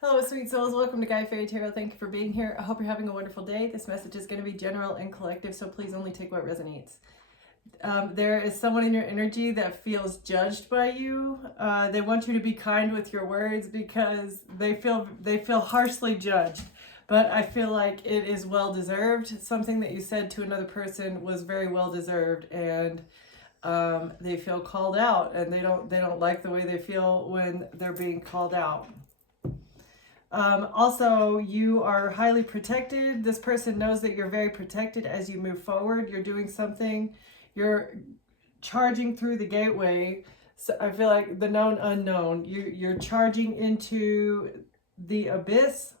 Hello, sweet souls. Welcome to Guy Fairy Tarot. Thank you for being here. I hope you're having a wonderful day. This message is going to be general and collective, so please only take what resonates. There is someone in your energy that feels judged by you. They want you to be kind with your words because they feel harshly judged. But I feel like it is well deserved. Something that you said to another person was very well deserved, and they feel called out, and they don't like the way they feel when they're being called out. Also, you are highly protected. This person knows that you're very protected as you move forward. You're doing something. You're charging through the gateway. So I feel like the known unknown. You're charging into the abyss,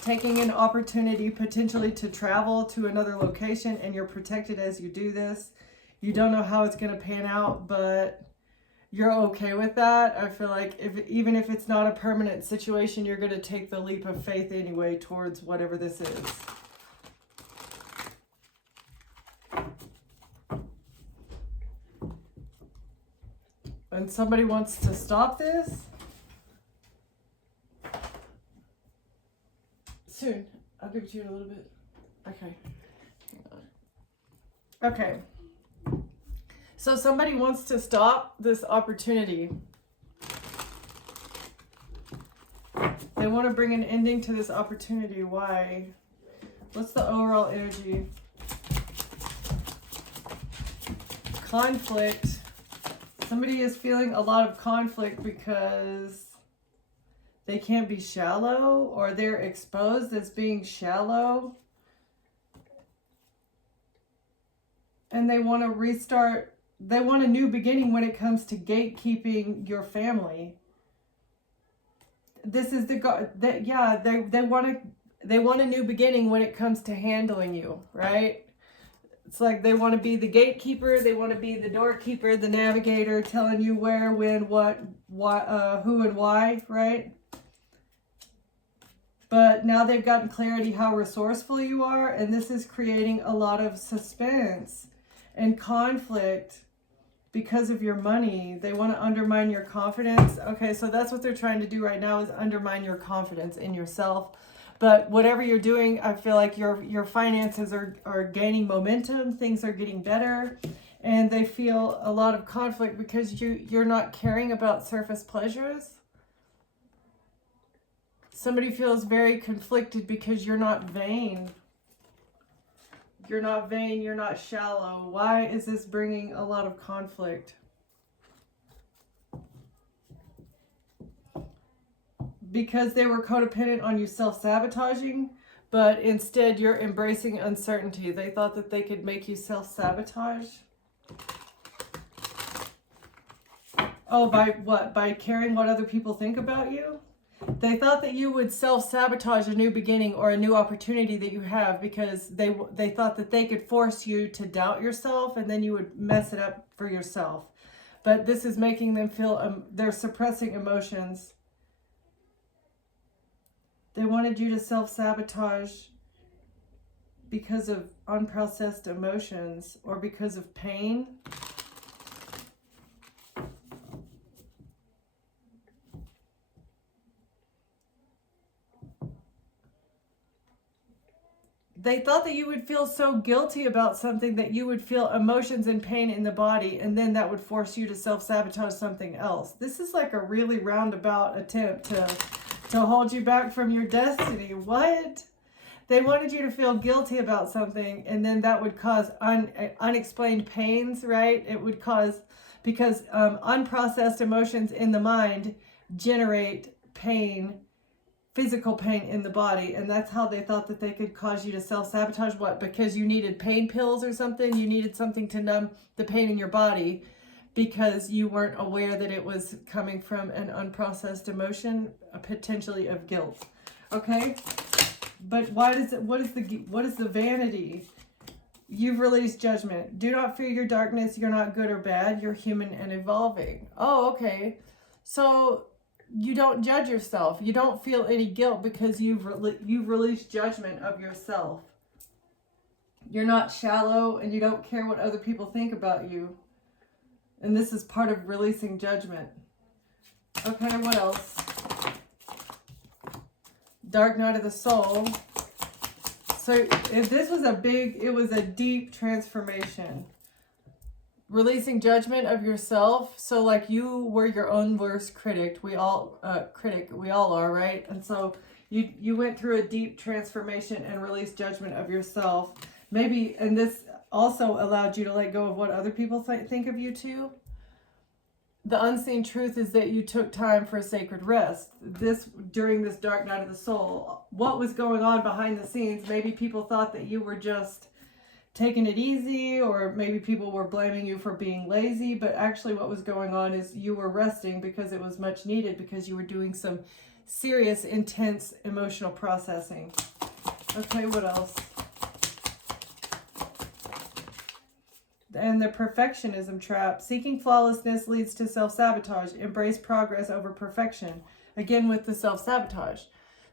taking an opportunity potentially to travel to another location, and you're protected as you do this. You don't know how it's going to pan out, but you're okay with that. I feel like even if it's not a permanent situation, you're going to take the leap of faith anyway towards whatever this is. And somebody wants to stop this soon. I'll give it to you in a little bit. Okay. Okay. So somebody wants to stop this opportunity. They want to bring an ending to this opportunity. Why? What's the overall energy? Conflict. Somebody is feeling a lot of conflict because they can't be shallow, or they're exposed as being shallow. And they want to restart. They want a new beginning when it comes to gatekeeping your family. This is they want a new beginning when it comes to handling you, right? It's like they want to be the gatekeeper, they want to be the doorkeeper, the navigator, telling you where, when, what, who and why, right? But now they've gotten clarity how resourceful you are, and this is creating a lot of suspense and conflict because of your money. They want to undermine your confidence. Okay, so that's what they're trying to do right now, is undermine your confidence in yourself. But whatever you're doing, I feel like your finances are gaining momentum. Things are getting better. And they feel a lot of conflict because you're not caring about surface pleasures. Somebody feels very conflicted because you're not vain. You're not vain, you're not shallow. Why is this bringing a lot of conflict? Because they were codependent on you self-sabotaging, but instead you're embracing uncertainty. They thought that they could make you self-sabotage. Oh, by what? By caring what other people think about you? They thought that you would self-sabotage a new beginning or a new opportunity that you have because they thought that they could force you to doubt yourself, and then you would mess it up for yourself. But this is making them feel, they're suppressing emotions. They wanted you to self-sabotage because of unprocessed emotions or because of pain. They thought that you would feel so guilty about something that you would feel emotions and pain in the body, and then that would force you to self-sabotage something else. This is like a really roundabout attempt to hold you back from your destiny. What? They wanted you to feel guilty about something, and then that would cause unexplained pains, right? It would cause, because unprocessed emotions in the mind generate pain, physical pain in the body, and that's how they thought that they could cause you to self-sabotage. What? Because you needed pain pills or something? You needed something to numb the pain in your body because you weren't aware that it was coming from an unprocessed emotion, potentially of guilt. Okay? But what is the vanity? You've released judgment. Do not fear your darkness. You're not good or bad. You're human and evolving. Oh, okay. So you don't judge yourself. You don't feel any guilt because you've released judgment of yourself. You're not shallow, and you don't care what other people think about you. And this is part of releasing judgment. Okay, what else? Dark night of the soul. So if this was it was a deep transformation. Releasing judgment of yourself. So like you were your own worst critic. We all are, right? And so you went through a deep transformation and released judgment of yourself. Maybe, and this also allowed you to let go of what other people think of you too. The unseen truth is that you took time for a sacred rest. During this dark night of the soul, what was going on behind the scenes? Maybe people thought that you were just taking it easy, or maybe people were blaming you for being lazy, but actually what was going on is you were resting because it was much needed, because you were doing some serious, intense emotional processing. Okay, what else? And the perfectionism trap. Seeking flawlessness leads to self-sabotage. Embrace progress over perfection. Again, with the self-sabotage.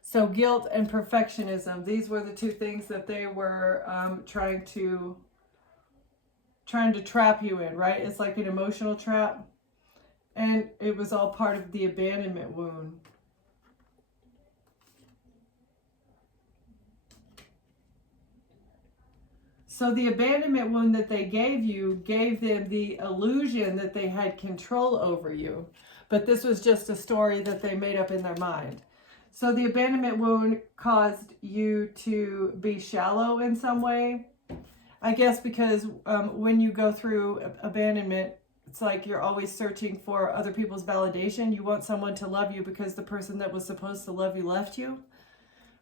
So guilt and perfectionism. These were the two things that they were trying to trap you in, right? It's like an emotional trap. And it was all part of the abandonment wound. So the abandonment wound that they gave you gave them the illusion that they had control over you. But this was just a story that they made up in their mind. So the abandonment wound caused you to be shallow in some way. I guess because when you go through abandonment, it's like you're always searching for other people's validation. You want someone to love you because the person that was supposed to love you left you.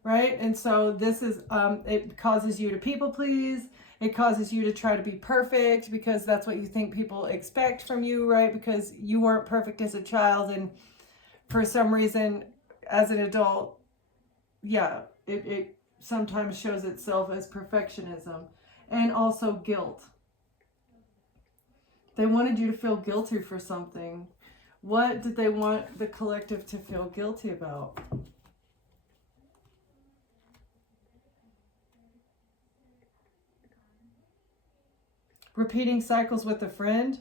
Right? And so this is, it causes you to people please. It causes you to try to be perfect because that's what you think people expect from you, right? Because you weren't perfect as a child, and for some reason, as an adult, yeah, it sometimes shows itself as perfectionism. And also guilt. They wanted you to feel guilty for something. What did they want the collective to feel guilty about? Repeating cycles with a friend.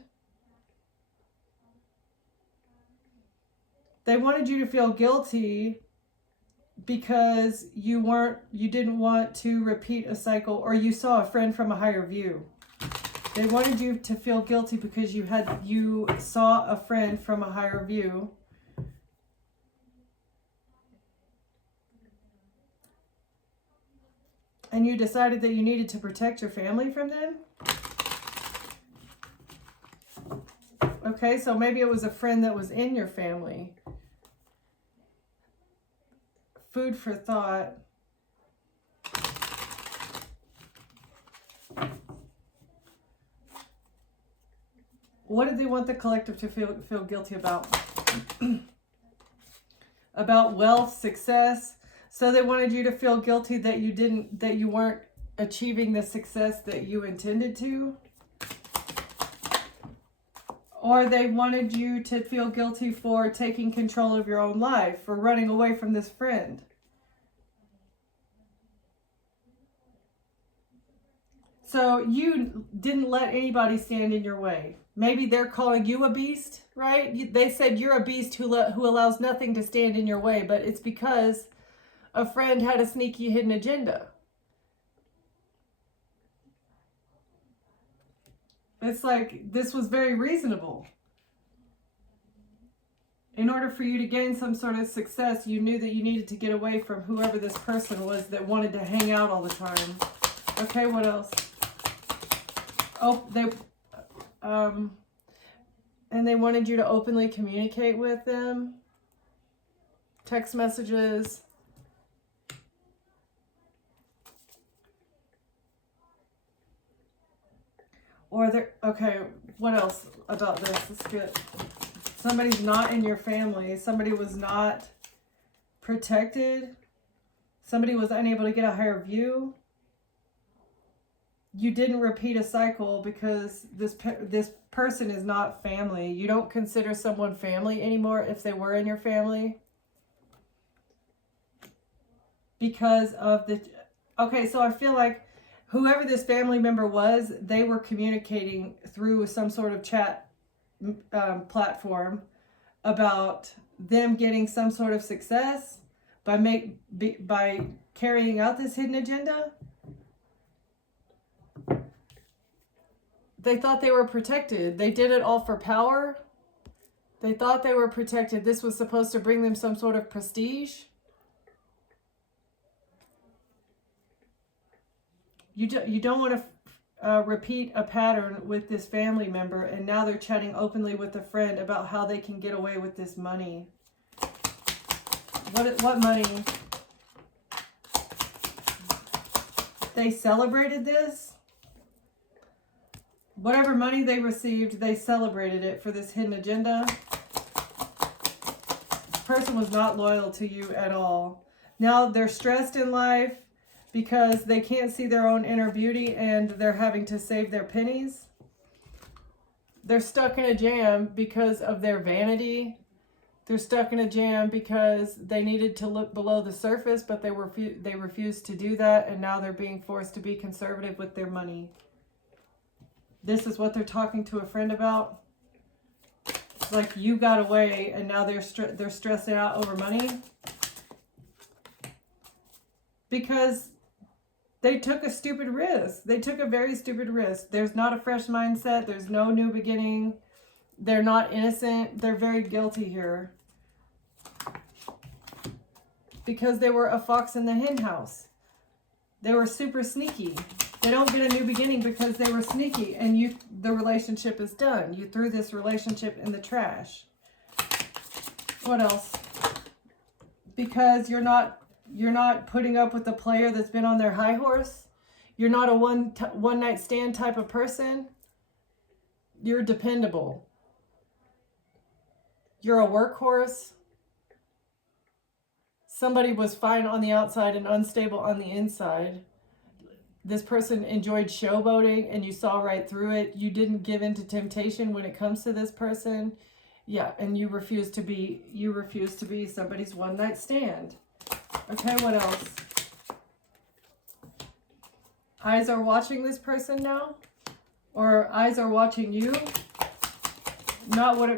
They wanted you to feel guilty because you didn't want to repeat a cycle, or you saw a friend from a higher view. They wanted you to feel guilty because you saw a friend from a higher view. And you decided that you needed to protect your family from them. Okay, so maybe it was a friend that was in your family. Food for thought. What did they want the collective to feel guilty about? About wealth, success. So they wanted you to feel guilty that you weren't achieving the success that you intended to. Or they wanted you to feel guilty for taking control of your own life, for running away from this friend. So you didn't let anybody stand in your way. Maybe they're calling you a beast, right? They said you're a beast who allows nothing to stand in your way, but it's because a friend had a sneaky hidden agenda. It's like this was very reasonable. In order for you to gain some sort of success, you knew that you needed to get away from whoever this person was that wanted to hang out all the time. Okay, what else? Oh, and they wanted you to openly communicate with them. Text messages. Okay, what else about this? Let's get, somebody's not in your family. Somebody was not protected. Somebody was unable to get a higher view. You didn't repeat a cycle because this person is not family. You don't consider someone family anymore if they were in your family. Because of okay, so I feel like whoever this family member was, they were communicating through some sort of chat platform about them getting some sort of success, by carrying out this hidden agenda. They thought they were protected. They did it all for power. They thought they were protected. This was supposed to bring them some sort of prestige. You don't want to repeat a pattern with this family member, and now they're chatting openly with a friend about how they can get away with this money. What money? They celebrated this. Whatever money they received, they celebrated it for this hidden agenda. This person was not loyal to you at all. Now they're stressed in life because they can't see their own inner beauty and they're having to save their pennies. They're stuck in a jam because of their vanity. They're stuck in a jam because they needed to look below the surface, but they refused to do that, and now they're being forced to be conservative with their money. This is what they're talking to a friend about. It's like you got away, and now they're stressing out over money because they took a stupid risk. They took a very stupid risk. There's not a fresh mindset. There's no new beginning. They're not innocent. They're very guilty here because they were a fox in the hen house. They were super sneaky. They don't get a new beginning because they were sneaky, and the relationship is done. You threw this relationship in the trash. What else? Because you're not putting up with a player that's been on their high horse. You're not a one night stand type of person. You're dependable. You're a workhorse. Somebody was fine on the outside and unstable on the inside. This person enjoyed showboating and you saw right through it. You didn't give in to temptation when it comes to this person. Yeah, and you refuse to be somebody's one night stand. Okay, what else? Eyes are watching this person now, or eyes are watching you. Not what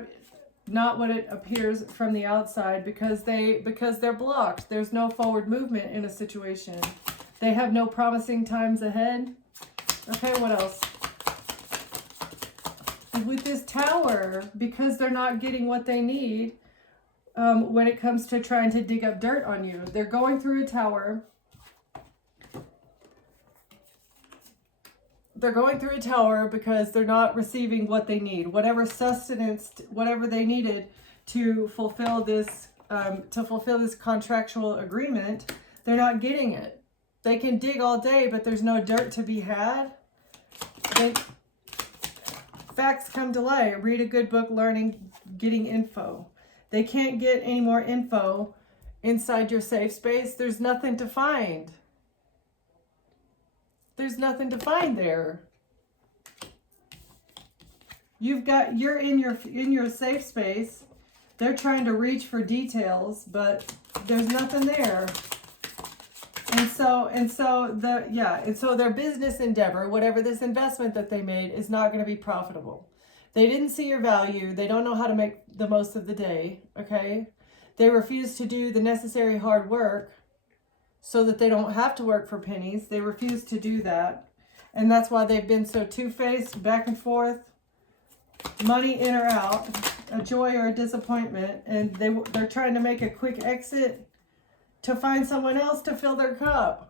it appears from the outside, because they're blocked. There's no forward movement in a situation. They have no promising times ahead. Okay, what else? With this Tower, because they're not getting what they need when it comes to trying to dig up dirt on you. They're going through a tower. They're going through a tower because they're not receiving what they need. Whatever sustenance, whatever they needed to fulfill this contractual agreement, they're not getting it. They can dig all day, but there's no dirt to be had. Facts come to light. Read a good book, getting info. They can't get any more info inside your safe space. There's nothing to find. There's nothing to find there. You're in your safe space. They're trying to reach for details, but there's nothing there. And so their business endeavor, whatever this investment that they made, is not going to be profitable. They didn't see your value. They don't know how to make the most of the day, okay? They refuse to do the necessary hard work so that they don't have to work for pennies. They refuse to do that. And that's why they've been so two-faced, back and forth, money in or out, a joy or a disappointment. And they're trying to make a quick exit to find someone else to fill their cup.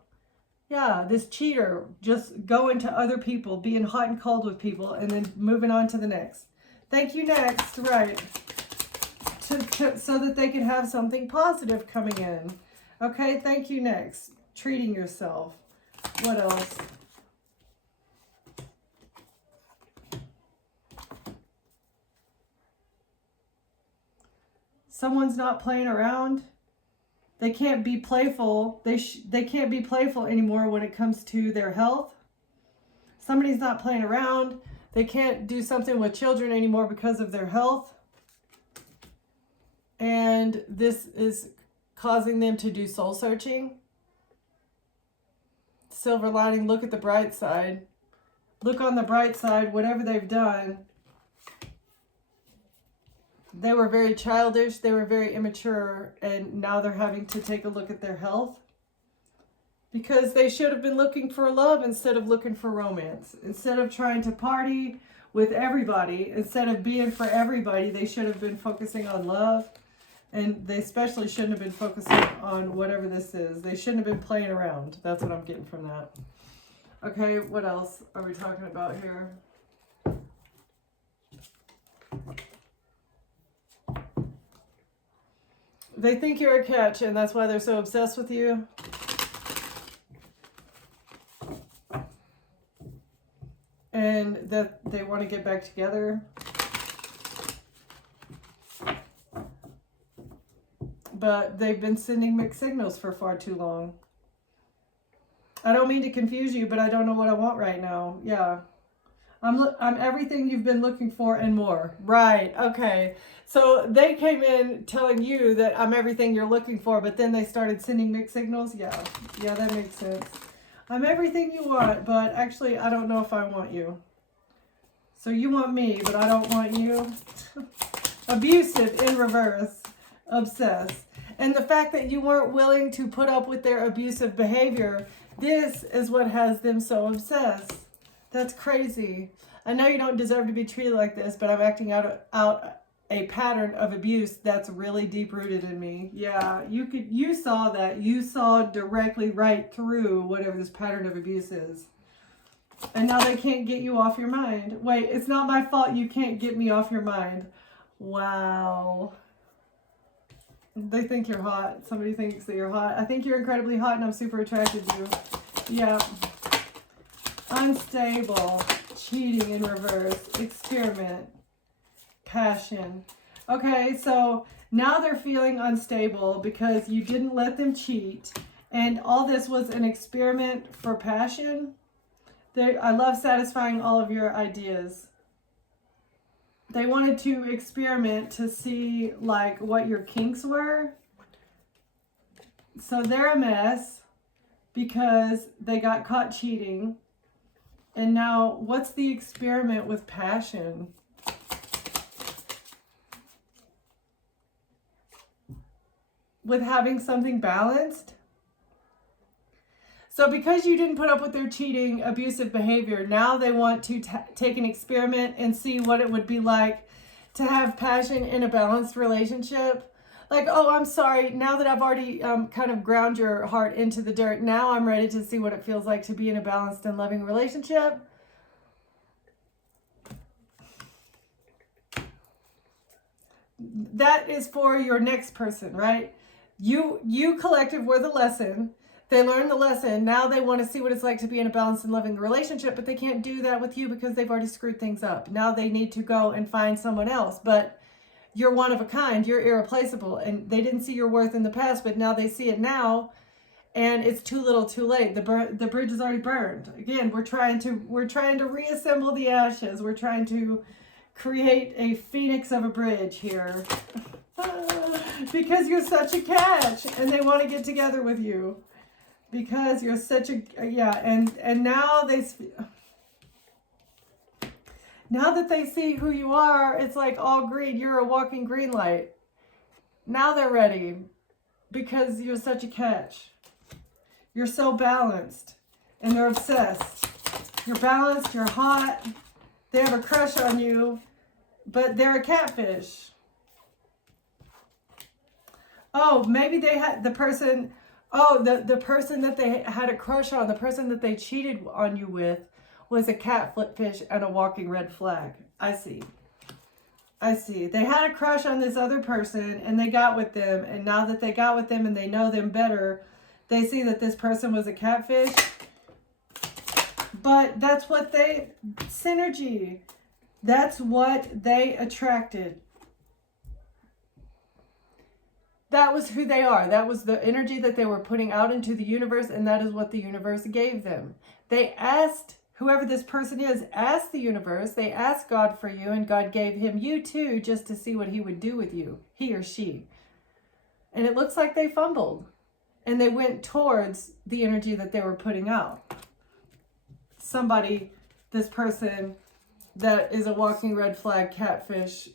Yeah, this cheater just going to other people, being hot and cold with people, and then moving on to the next. Thank you, next, right. So that they can have something positive coming in. Okay, thank you, next. Treating yourself. What else? Someone's not playing around. They can't be playful. They can't be playful anymore when it comes to their health. Somebody's not playing around. They can't do something with children anymore because of their health. And this is causing them to do soul searching. Silver lining, look at the bright side. Look on the bright side, whatever they've done. They were very childish. They were very immature. And now they're having to take a look at their health. Because they should have been looking for love instead of looking for romance. Instead of trying to party with everybody, instead of being for everybody, they should have been focusing on love. And they especially shouldn't have been focusing on whatever this is. They shouldn't have been playing around. That's what I'm getting from that. Okay, what else are we talking about here? They think you're a catch, and that's why they're so obsessed with you. And that they want to get back together. But they've been sending mixed signals for far too long. I don't mean to confuse you, but I don't know what I want right now. Yeah. I'm everything you've been looking for and more. Right. Okay. So they came in telling you that I'm everything you're looking for, but then they started sending mixed signals. Yeah. Yeah, that makes sense. I'm everything you want, but actually I don't know if I want you. So you want me, but I don't want you. Abusive in reverse. Obsessed. And the fact that you weren't willing to put up with their abusive behavior, this is what has them so obsessed. That's crazy. I know you don't deserve to be treated like this, but I'm acting out a pattern of abuse that's really deep rooted in me. Yeah, you saw that. You saw directly right through whatever this pattern of abuse is. And now they can't get you off your mind. Wait, it's not my fault you can't get me off your mind. Wow. They think you're hot. Somebody thinks that you're hot. I think you're incredibly hot and I'm super attracted to you. Yeah. Unstable. Cheating in reverse. Experiment. Passion. Okay, so now they're feeling unstable because you didn't let them cheat. And all this was an experiment for passion. I love satisfying all of your ideas. They wanted to experiment to see like what your kinks were. So they're a mess because they got caught cheating. And now what's the experiment with passion? With having something balanced? So because you didn't put up with their cheating, abusive behavior, now they want to take an experiment and see what it would be like to have passion in a balanced relationship. Like, oh, I'm sorry, now that I've already kind of ground your heart into the dirt, now I'm ready to see what it feels like to be in a balanced and loving relationship. That is for your next person, right? You collective were the lesson. They learned the lesson. Now they want to see what it's like to be in a balanced and loving relationship, but they can't do that with you because they've already screwed things up. Now they need to go and find someone else. But you're one of a kind. You're irreplaceable. And they didn't see your worth in the past, but now they see it now. And it's too little, too late. The bridge is already burned. Again, we're trying to reassemble the ashes. We're trying to create a phoenix of a bridge here. Because you're such a catch and they want to get together with you. Because you're such a, yeah, and now now that they see who you are, it's like all green. You're a walking green light. Now they're ready because you're such a catch. You're so balanced and they're obsessed. You're balanced, you're hot. They have a crush on you, but they're a catfish. Oh, maybe they had the person... Oh, the person that they had a crush on, the person that they cheated on you with was a catfish and a walking red flag. I see. I see. They had a crush on this other person and they got with them. And now that they got with them and they know them better, they see that this person was a catfish. But that's what synergy. That's what they attracted. That was who they are. That was the energy that they were putting out into the universe, and that is what the universe gave them. They asked, whoever this person is, asked the universe, they asked God for you, and God gave him you too, just to see what he would do with you, he or she. And it looks like they fumbled, and they went towards the energy that they were putting out. Somebody, this person that is a walking red flag catfish,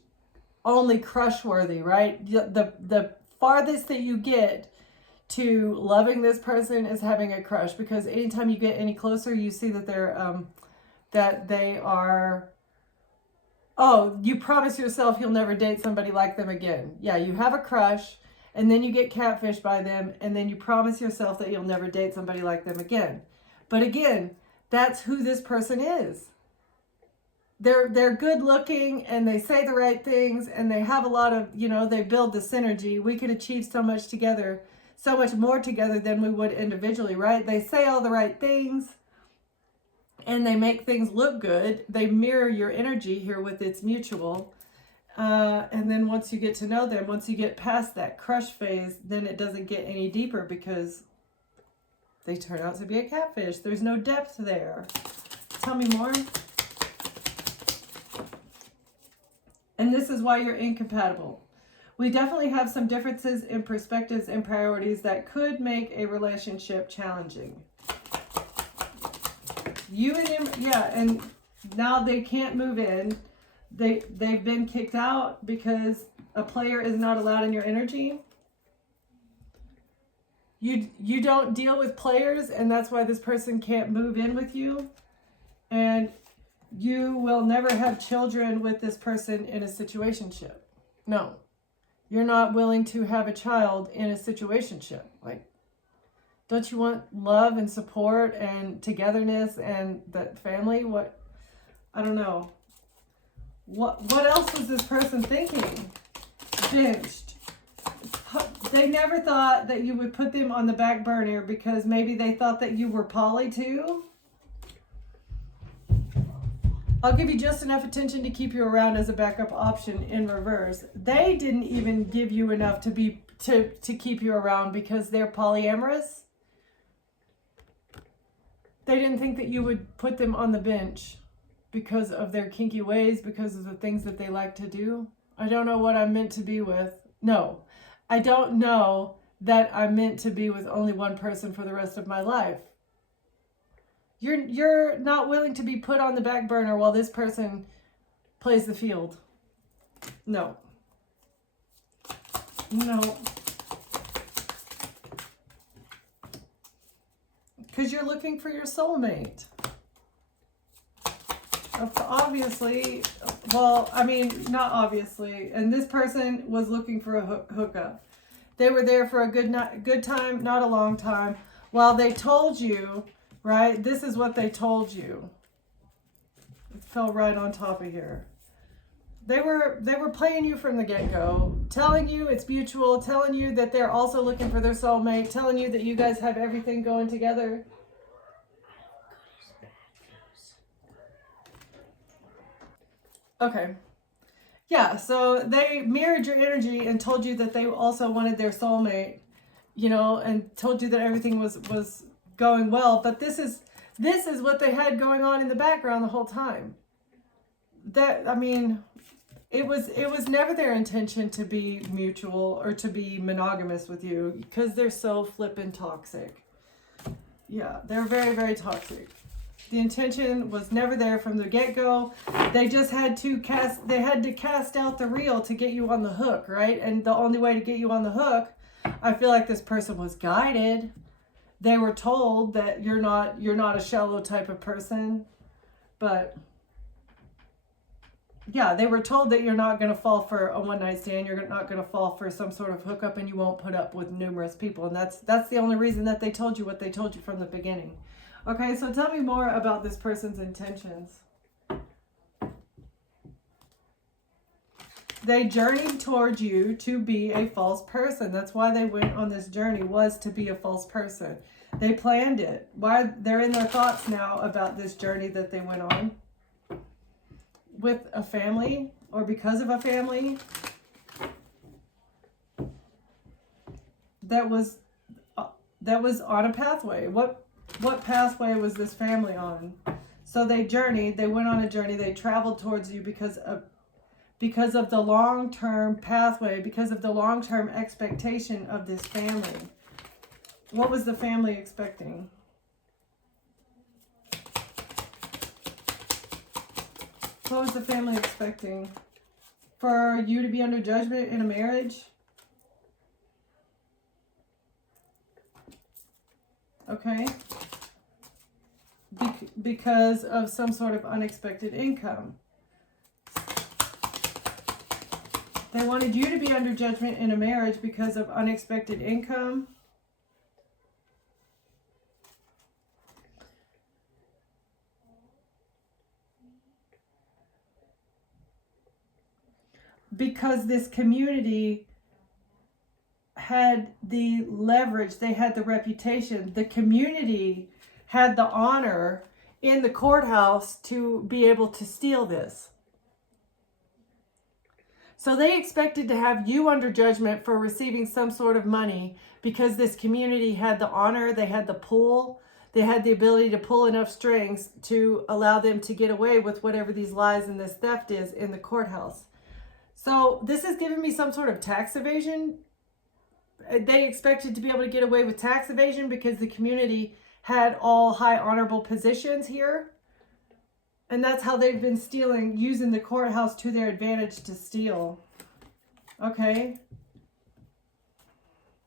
only crush worthy, right? The farthest that you get to loving this person is having a crush, because anytime you get any closer, you see that they are, oh, you promise yourself you'll never date somebody like them again. Yeah, you have a crush, and then you get catfished by them, and then you promise yourself that you'll never date somebody like them again. But again, that's who this person is. They're good looking, and they say the right things, and they have a lot of, they build the synergy. We could achieve so much together, so much more together than we would individually, right? They say all the right things, and they make things look good. They mirror your energy here with It's Mutual. And then once you get to know them, once you get past that crush phase, then it doesn't get any deeper, because they turn out to be a catfish. There's no depth there. Tell me more. And this is why you're incompatible. We definitely have some differences in perspectives and priorities that could make a relationship challenging. You and him, yeah, and now they can't move in. They've been kicked out because a player is not allowed in your energy. You don't deal with players, and that's why this person can't move in with you. And you will never have children with this person in a situationship. No. You're not willing to have a child in a situationship. Like, don't you want love and support and togetherness and that family? What? I don't know. What else was this person thinking? Benched. They never thought that you would put them on the back burner because maybe they thought that you were poly too. I'll give you just enough attention to keep you around as a backup option in reverse. They didn't even give you enough to keep you around because they're polyamorous. They didn't think that you would put them on the bench because of their kinky ways, because of the things that they like to do. I don't know what I'm meant to be with. No, I don't know that I'm meant to be with only one person for the rest of my life. You're not willing to be put on the back burner while this person plays the field. No. No. Because you're looking for your soulmate. Obviously, well, I mean, not obviously. And this person was looking for a hookup. They were there for a good time, not a long time. While they told you, right? This is what they told you. It fell right on top of here. They were playing you from the get-go, telling you it's mutual, telling you that they're also looking for their soulmate, telling you that you guys have everything going together. Okay. Yeah, so they mirrored your energy and told you that they also wanted their soulmate, and told you that everything was going well, but this is what they had going on in the background the whole time. It was never their intention to be mutual or to be monogamous with you, because they're so flippin' toxic. Yeah, they're very, very toxic. The intention was never there from the get-go. They just had to cast out the reel to get you on the hook, right? And the only way to get you on the hook, I feel like this person was guided. They were told that you're not a shallow type of person, but yeah, they were told that you're not going to fall for a one-night stand. You're not going to fall for some sort of hookup, and you won't put up with numerous people. And that's the only reason that they told you what they told you from the beginning. Okay, so tell me more about this person's intentions. They journeyed towards you to be a false person. That's why they went on this journey, was to be a false person. They planned it. Why? They're in their thoughts now about this journey that they went on with a family, or because of a family that was on a pathway. What pathway was this family on? So they journeyed, they went on a journey, they traveled towards you because of the long-term pathway, because of the long-term expectation of this family. What was the family expecting? What was the family expecting? for you to be under judgment in a marriage? Okay. Because of some sort of unexpected income. They wanted you to be under judgment in a marriage because of unexpected income. Because this community had the leverage, they had the reputation, the community had the honor in the courthouse to be able to steal this. So they expected to have you under judgment for receiving some sort of money because this community had the honor, they had the pull, they had the ability to pull enough strings to allow them to get away with whatever these lies and this theft is in the courthouse. So this is giving me some sort of tax evasion. They expected to be able to get away with tax evasion because the community had all high honorable positions here. And that's how they've been stealing, using the courthouse to their advantage to steal. Okay.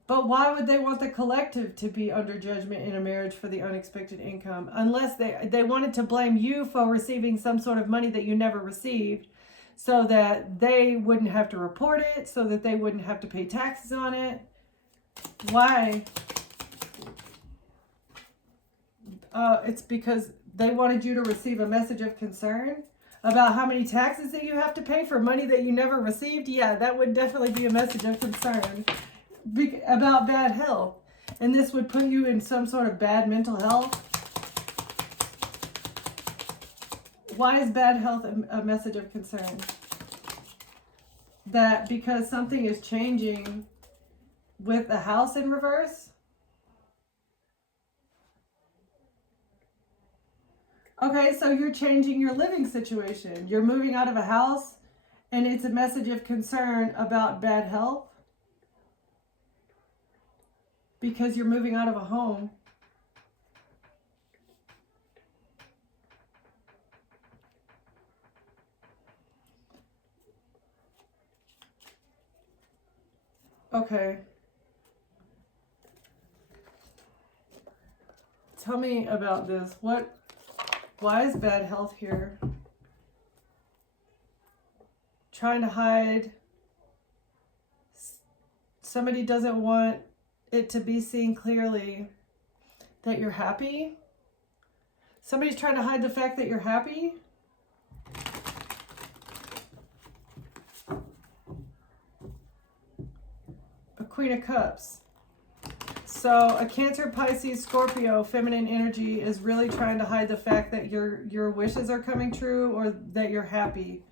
But why would they want the collective to be under judgment in a marriage for the unexpected income? Unless they wanted to blame you for receiving some sort of money that you never received, so that they wouldn't have to report it, so that they wouldn't have to pay taxes on it. Why? It's because they wanted you to receive a message of concern about how many taxes that you have to pay for money that you never received. Yeah, that would definitely be a message of concern about bad health. And this would put you in some sort of bad mental health. Why is bad health a message of concern? That because something is changing with the house in reverse? Okay, so you're changing your living situation. You're moving out of a house and it's a message of concern about bad health because you're moving out of a home. Okay. Tell me about this. Why is bad health here? Trying to hide. Somebody doesn't want it to be seen clearly that you're happy. Somebody's trying to hide the fact that you're happy. A Queen of Cups. So a Cancer, Pisces, Scorpio, feminine energy is really trying to hide the fact that your wishes are coming true or that you're happy.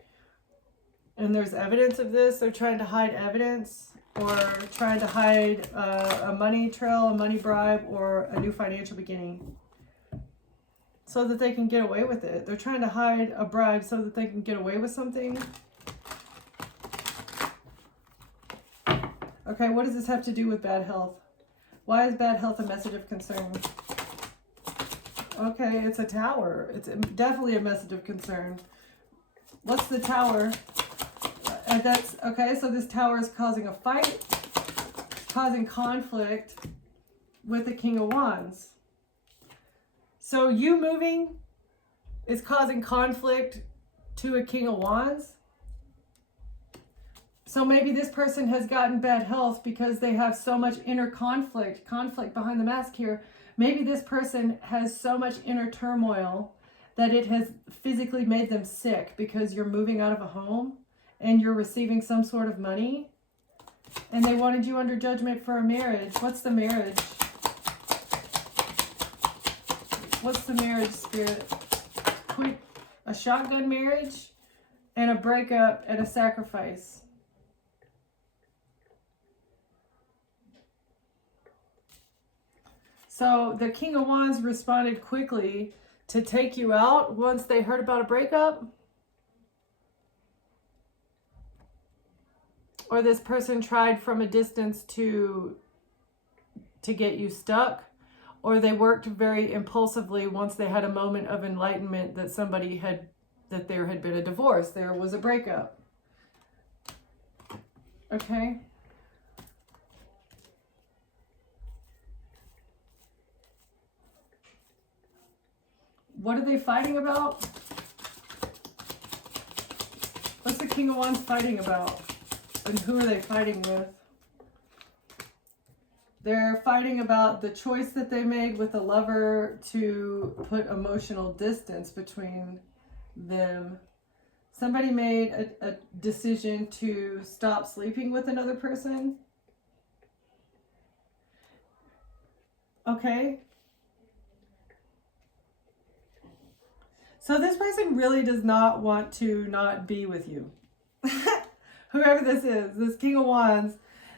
And there's evidence of this. They're trying to hide evidence or trying to hide a money trail, a money bribe, or a new financial beginning so that they can get away with it. They're trying to hide a bribe so that they can get away with something. Okay, what does this have to do with bad health? Why is bad health a message of concern? Okay, it's a Tower. It's definitely a message of concern. What's the Tower? That's okay, so this Tower is causing a fight, causing conflict with the King of Wands. So you moving is causing conflict to a King of Wands. So maybe this person has gotten bad health because they have so much inner conflict behind the mask here. Maybe this person has so much inner turmoil that it has physically made them sick because you're moving out of a home and you're receiving some sort of money. And they wanted you under judgment for a marriage. What's the marriage? What's the marriage, Spirit? A shotgun marriage and a breakup and a sacrifice. So the King of Wands responded quickly to take you out once they heard about a breakup. Or this person tried from a distance to get you stuck. Or they worked very impulsively once they had a moment of enlightenment that there had been a divorce, there was a breakup. Okay. What are they fighting about? What's the King of Wands fighting about? And who are they fighting with? They're fighting about the choice that they made with the lover to put emotional distance between them. Somebody made a decision to stop sleeping with another person. Okay. So this person really does not want to not be with you. Whoever this is, this King of Wands,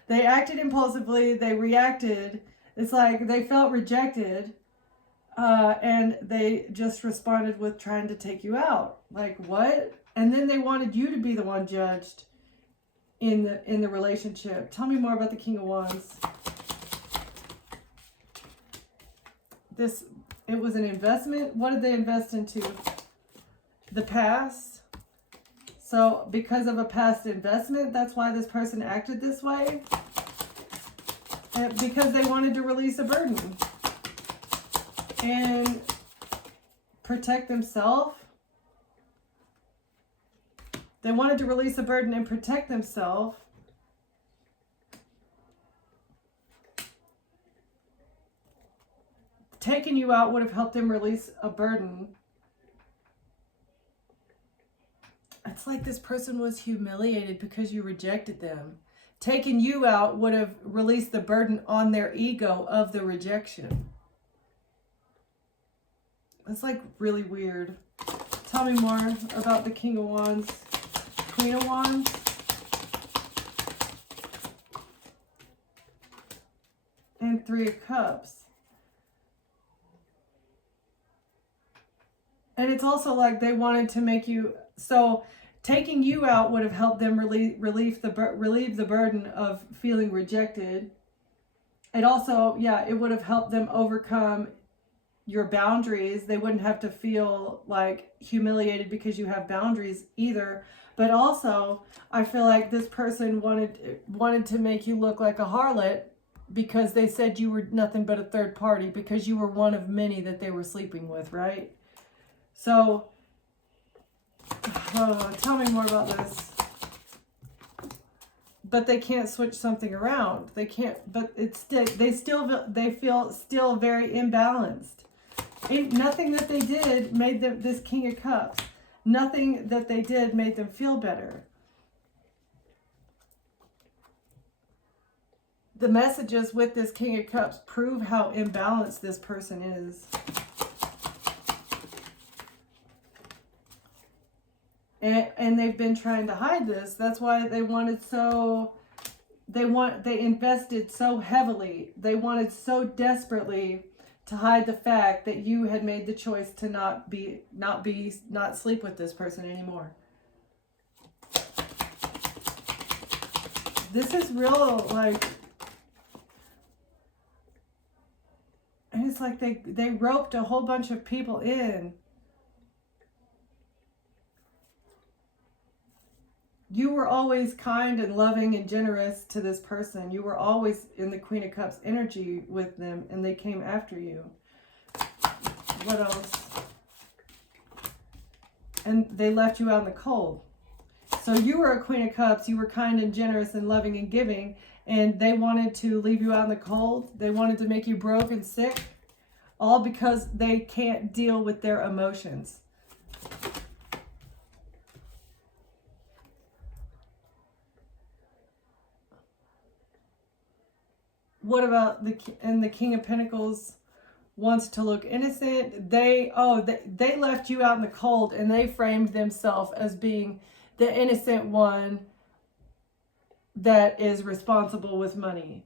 they acted impulsively, they reacted. It's like they felt rejected, and they just responded with trying to take you out. Like, what? And then they wanted you to be the one judged in the relationship. Tell me more about the King of Wands. It was an investment. What did they invest into? The past. So because of a past investment, that's why this person acted this way. Because they wanted to release a burden and protect themselves. They wanted to release a burden and protect themselves. Taking you out would have helped them release a burden. It's like this person was humiliated because you rejected them. Taking you out would have released the burden on their ego of the rejection. It's like really weird. Tell me more about the King of Wands, Queen of Wands. And Three of Cups. And it's also like they wanted to make you, so taking you out would have helped them relieve the burden of feeling rejected. It also, yeah, it would have helped them overcome your boundaries. They wouldn't have to feel like humiliated because you have boundaries either. But also, I feel like this person wanted to make you look like a harlot because they said you were nothing but a third party because you were one of many that they were sleeping with, right? So, tell me more about this. But they can't switch something around. They can't. But they feel still very imbalanced. Nothing that they did made them this King of Cups. Nothing that they did made them feel better. The messages with this King of Cups prove how imbalanced this person is. And they've been trying to hide this. That's why they invested so heavily. They wanted so desperately to hide the fact that you had made the choice to not sleep with this person anymore. This is real, like, and it's like they roped a whole bunch of people in. You were always kind and loving and generous to this person. You were always in the Queen of Cups energy with them, and they came after you. What else? And they left you out in the cold. So you were a Queen of Cups. You were kind and generous and loving and giving, and they wanted to leave you out in the cold. They wanted to make you broke and sick, all because they can't deal with their emotions. What about the King of Pentacles wants to look innocent? They left you out in the cold, and they framed themselves as being the innocent one that is responsible with money.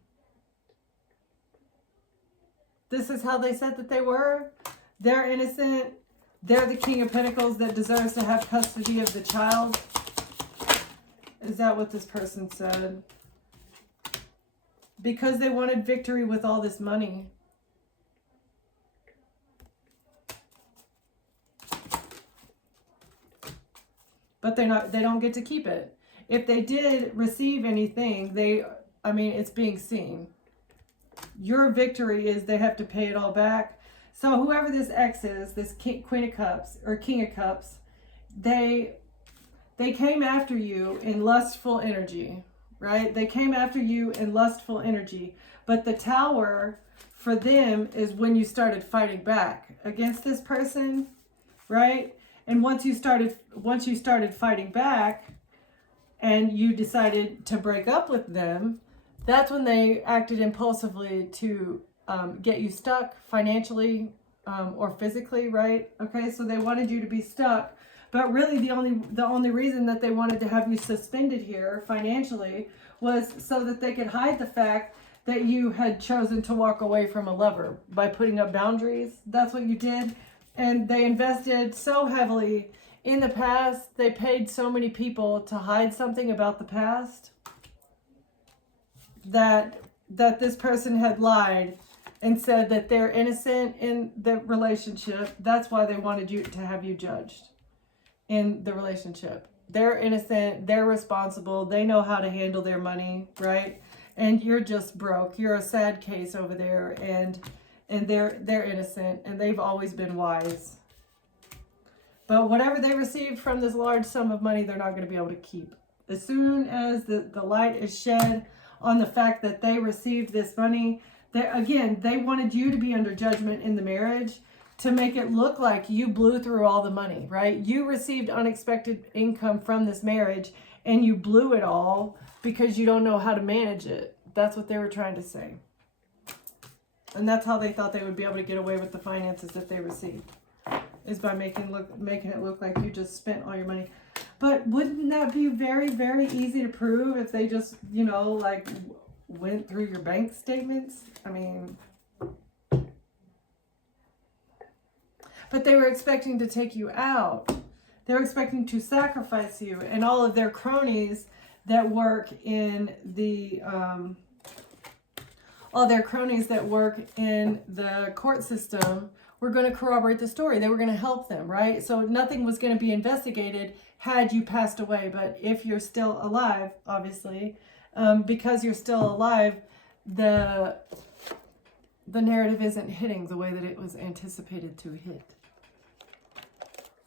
This is how they said that they were. They're innocent. They're the King of Pentacles that deserves to have custody of the child. Is that what this person said? Because they wanted victory with all this money. But they don't get to keep it. if they did receive anything, it's being seen. Your victory is they have to pay it all back. So whoever this ex is, this Queen of Cups or King of Cups, they came after you in lustful energy, right? They came after you in lustful energy. But the Tower for them is when you started fighting back against this person, right? And once you started fighting back and you decided to break up with them, that's when they acted impulsively to get you stuck financially or physically, right? Okay, so they wanted you to be stuck, but really the only reason that they wanted to have you suspended here financially was so that they could hide the fact that you had chosen to walk away from a lover by putting up boundaries. That's what you did. And they invested so heavily in the past. They paid so many people to hide something about the past that this person had lied and said that they're innocent in the relationship. That's why they wanted you to have you judged in the relationship. They're innocent, they're responsible, they know how to handle their money, right? And you're just broke. You're a sad case over there, and they're innocent, and they've always been wise. But whatever they received from this large sum of money, they're not going to be able to keep. As soon as the light is shed on the fact that they received this money, they wanted you to be under judgment in the marriage to make it look like you blew through all the money, right? You received unexpected income from this marriage and you blew it all because you don't know how to manage it. That's what they were trying to say. And that's how they thought they would be able to get away with the finances that they received, is by making it look like you just spent all your money. But wouldn't that be very, very easy to prove if they just, went through your bank statements? I mean, but they were expecting to take you out. They were expecting to sacrifice you, and all of their cronies that work in the court system were going to corroborate the story. They were going to help them, right? So nothing was going to be investigated had you passed away. But if you're still alive, obviously, because you're still alive, the narrative isn't hitting the way that it was anticipated to hit.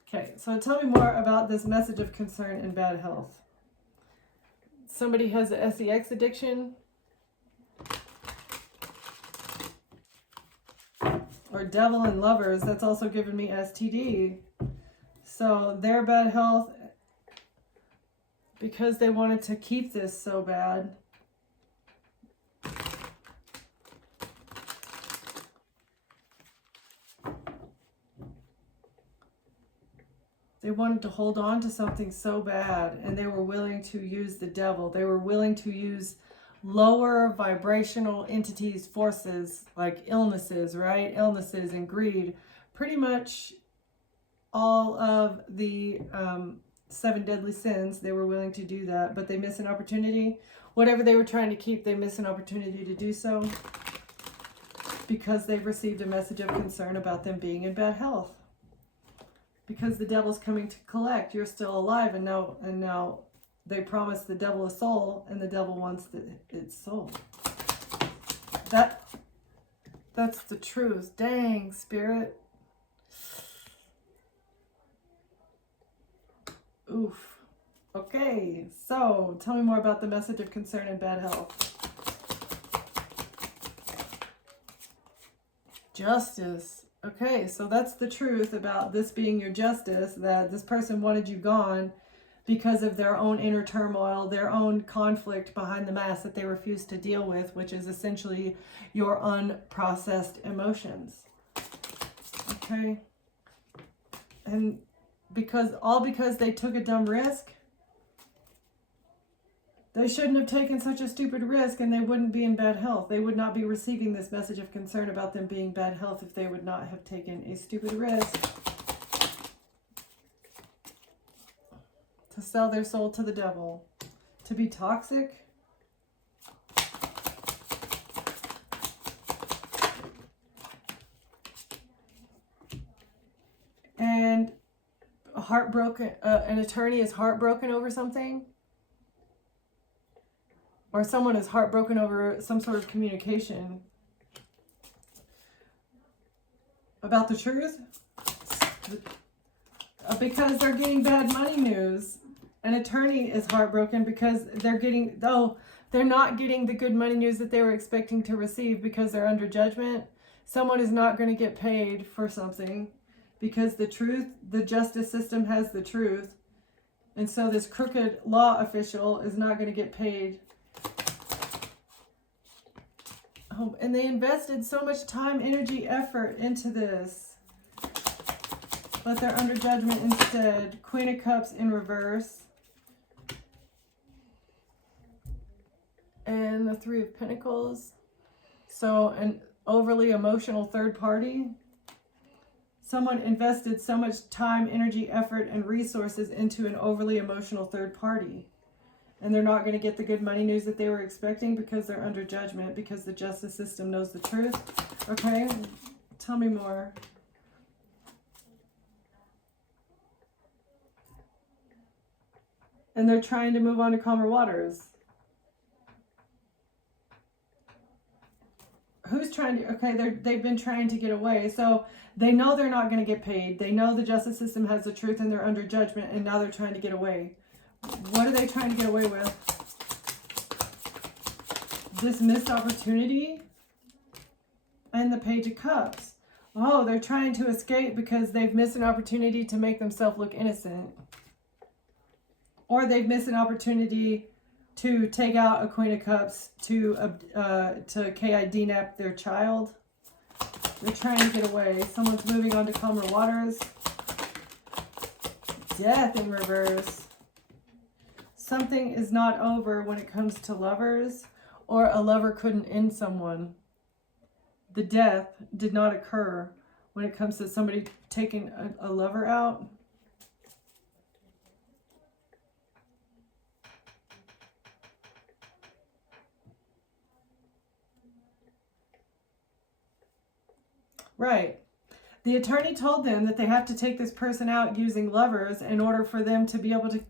Okay, so tell me more about this message of concern and bad health. Somebody has a sex addiction, or devil and lovers. That's also given me STD. So their bad health, because they wanted to keep this so bad. They wanted to hold on to something so bad, and they were willing to use the devil. They were willing to use lower vibrational entities, forces, like illnesses, right? Illnesses and greed. Pretty much all of the 7 deadly sins, they were willing to do that, but they miss an opportunity. Whatever they were trying to keep, they miss an opportunity to do so because they've received a message of concern about them being in bad health. Because the devil's coming to collect. You're still alive, and now they promise the devil a soul, and the devil wants its soul. That's the truth. Dang, Spirit. Oof. Okay, so tell me more about the message of concern and bad health. Justice. Okay, so that's the truth about this being your justice, that this person wanted you gone because of their own inner turmoil, their own conflict behind the mask that they refuse to deal with, which is essentially your unprocessed emotions. Okay? And because they took a dumb risk. They shouldn't have taken such a stupid risk, and they wouldn't be in bad health. They would not be receiving this message of concern about them being bad health if they would not have taken a stupid risk to sell their soul to the devil, to be toxic. And heartbroken, an attorney is heartbroken over something. or someone is heartbroken over some sort of communication. About the truth? Because they're getting bad money news. An attorney is heartbroken because they're getting, they're not getting the good money news that they were expecting to receive because they're under judgment. Someone is not going to get paid for something because the truth, the justice system has the truth. And so this crooked law official is not going to get paid. Oh, and they invested so much time, energy, effort into this. But they're under judgment instead. Queen of Cups in reverse. And the Three of Pentacles. So an overly emotional third party. Someone invested so much time, energy, effort, and resources into an overly emotional third party. And they're not going to get the good money news that they were expecting because they're under judgment, because the justice system knows the truth. Okay, tell me more. And they're trying to move on to calmer waters. Who's trying to, okay, they've been trying to get away. So they know they're not going to get paid. They know the justice system has the truth and they're under judgment, and now they're trying to get away. What are they trying to get away with? This missed opportunity and the Page of Cups. Oh, they're trying to escape because they've missed an opportunity to make themselves look innocent. Or they've missed an opportunity to take out a Queen of Cups to kidnap their child. They're trying to get away. Someone's moving on to calmer waters. Death in reverse. Something is not over when it comes to lovers, or a lover couldn't end someone. The death did not occur when it comes to somebody taking a lover out. Right. The attorney told them that they have to take this person out using lovers in order for them to be able to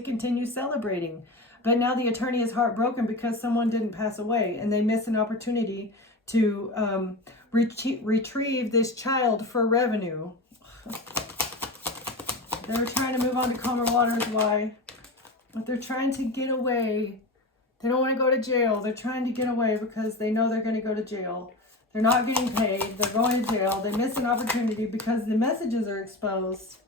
continue celebrating. But now the attorney is heartbroken because someone didn't pass away and they missed an opportunity to retrieve this child for revenue. They were trying to move on to calmer waters. Why? But they're trying to get away. They don't want to go to jail. They're trying to get away because they know they're going to go to jail. They're not getting paid. They're going to jail. They miss an opportunity because the messages are exposed.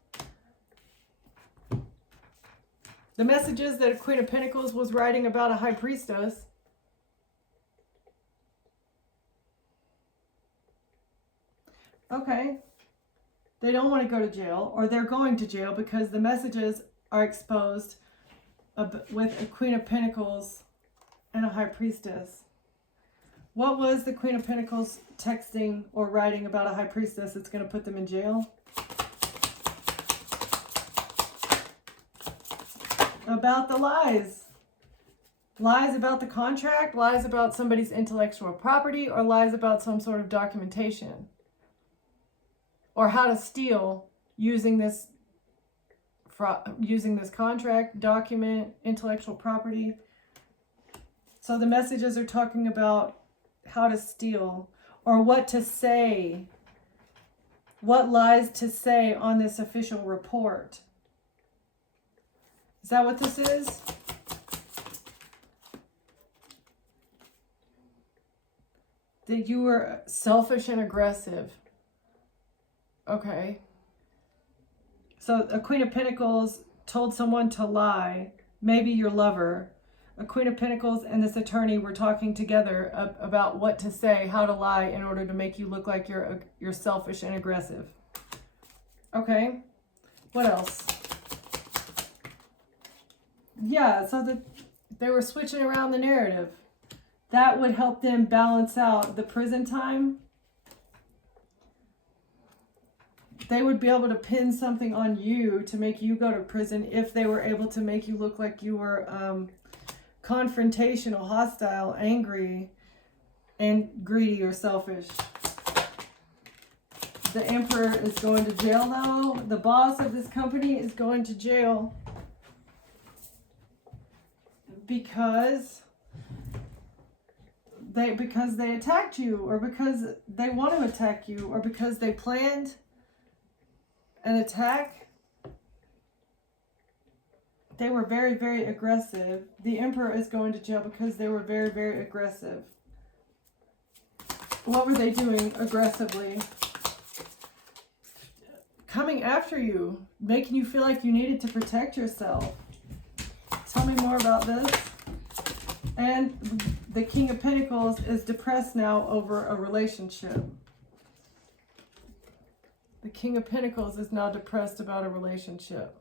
The messages that a Queen of Pentacles was writing about a High Priestess. Okay. They don't want to go to jail, or they're going to jail because the messages are exposed with a Queen of Pentacles and a High Priestess. What was the Queen of Pentacles texting or writing about a High Priestess that's going to put them in jail? About the lies. Lies about the contract, lies about somebody's intellectual property, or lies about some sort of documentation. Or how to steal using this contract, document, intellectual property. So the messages are talking about how to steal, or what to say, what lies to say on this official report. Is that what this is? That you were selfish and aggressive. Okay. So a Queen of Pentacles told someone to lie, maybe your lover. A Queen of Pentacles and this attorney were talking together about what to say, how to lie in order to make you look like you're selfish and aggressive. Okay. What else? Yeah, so they were switching around the narrative. That would help them balance out the prison time. They would be able to pin something on you to make you go to prison if they were able to make you look like you were confrontational, hostile, angry, and greedy or selfish. The Emperor is going to jail though. The boss of this company is going to jail because because they attacked you, or because they want to attack you, or because they planned an attack. They were very, very aggressive. The Emperor is going to jail because they were very, very aggressive. What were they doing aggressively? Coming after you, making you feel like you needed to protect yourself. Tell me more about this. And the King of Pentacles is depressed now over a relationship. The King of Pentacles is now depressed about a relationship.